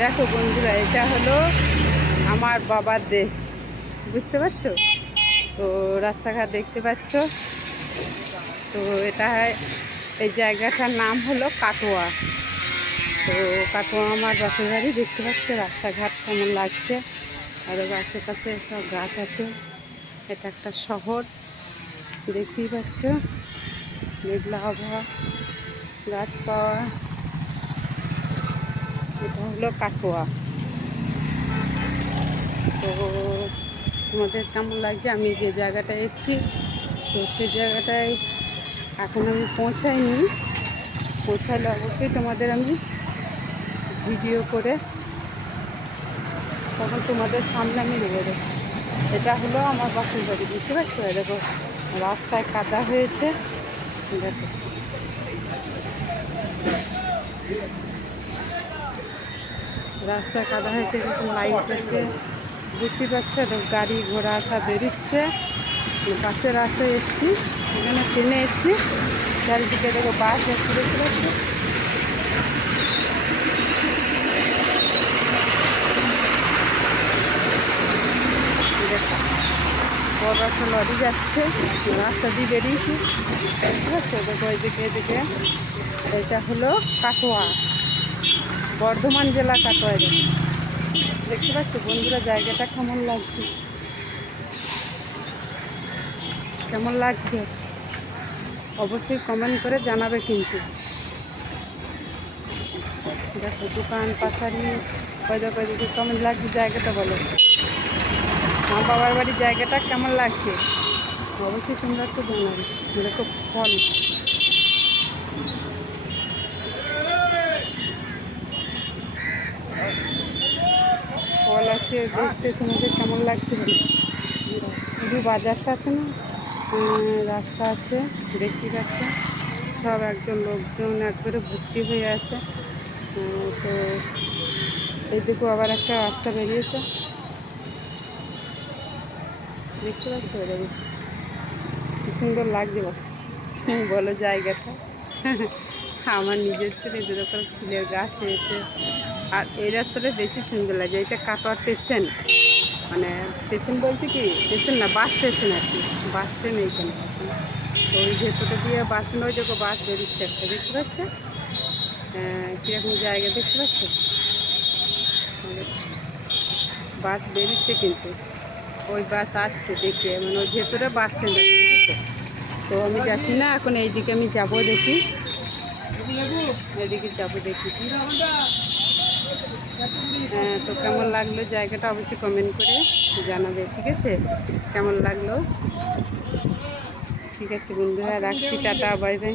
দেখো বন্ধুরা, এটা হলো আমার বাবার দেশ, বুঝতে পারছো? তো রাস্তাঘাট দেখতে পাচ্ছ। তো এটা এই জায়গাটার নাম হলো কাটোয়া। তো কাটোয়া আমার বাপের বাড়ি। দেখতে পাচ্ছ রাস্তাঘাট কেমন লাগছে, আর আশেপাশে সব গাছ আছে। এটা একটা শহর, দেখতেই পাচ্ছ। মেঘলা আবহাওয়া, গাছ পাওয়া। এটা হলো কাটোয়া। তো তোমাদের কেমন লাগছে? আমি যে জায়গাটায় এসেছি, তো সেই জায়গাটায় এখন আমি পৌঁছাইনি। পৌঁছালে অবশ্যই তোমাদের আমি ভিডিও করে তখন তোমাদের সামনে আমি দেবো। দেখো, এটা হলো আমার বাসের বাড়ি, বুঝতে পারছো? দেখো রাস্তায় কাদা হয়েছে, দেখো রাস্তায় কাদা হয়েছে, এরকম লাইট আছে, বুঝতে পারছো? গাড়ি ঘোড়া সব বেরোচ্ছে। বাসের রাস্তায় এসেছি, এখানে ট্রেনে এসেছি। চারিদিকে দেখো বাস এসে, দেখতে পাচ্ছি। দেখো বড় একটা লরি যাচ্ছে, রাস্তা দিয়ে বেরিয়েছি, ঠিক আছে? দেখো এদিকে এদিকে। এটা হলো কাটোয়া, বর্ধমান জেলা কাটোয়া। দেখতে পাচ্ছ বন্ধুরা জায়গাটা কেমন লাগছে? কেমন লাগছে অবশ্যই কমেন্ট করে জানাবে কিন্তু। দেখো দোকান পাশারি, ওই দেখো এদিকে কেমন লাগছে জায়গাটা, বলো আমার বাবার বাড়ির জায়গাটা কেমন লাগছে অবশ্যই তোমরা একটু জানাবে। দেখো ফল, ফল আছে, দেখতে তোমাদের কেমন লাগছে বলো। শুধু বাজারটা আছে না, রাস্তা আছে, দেখতে পাচ্ছে সব একজন লোকজন একবারে ভর্তি হয়ে আছে। তো এইদিকেও আবার একটা রাস্তা বেরিয়েছে, দেখতে পাচ্ছ? দেখো কি সুন্দর লাগছে বলো জায়গাটা। আমার নিজের ছেলে যেরকম ফুলের গাছ হয়েছে। আর এই রাস্তাটা বেশি সুন্দর লাগে। এটা কাটোয়া স্টেশন, মানে স্টেশন বলতে কি স্টেশন না, বাস স্টেশন আর কি। বাস স্ট্যান্ড এইখানে। তো ওই ভেতরে দিয়ে বাস স্ট্যান্ড, ওই দেখো বাস বেরোচ্ছে একটা, দেখতে পাচ্ছে কীরকম জায়গা, দেখতে পাচ্ছে বাস বেরোচ্ছে কিন্তু। ওই বাস আসছে দেখে, মানে ওই ভেতরে বাস স্ট্যান্ড আছে। তো আমি যাচ্ছি না এখন, এইদিকে আমি যাব, দেখি এদিকে যাব, দেখি। তো কেমন লাগলো জায়গাটা অবশ্যই কমেন্ট করে জানাবে, ঠিক আছে? কেমন লাগলো? ঠিক আছে বন্ধুরা, রাখছি, টাটা, বাই বাই।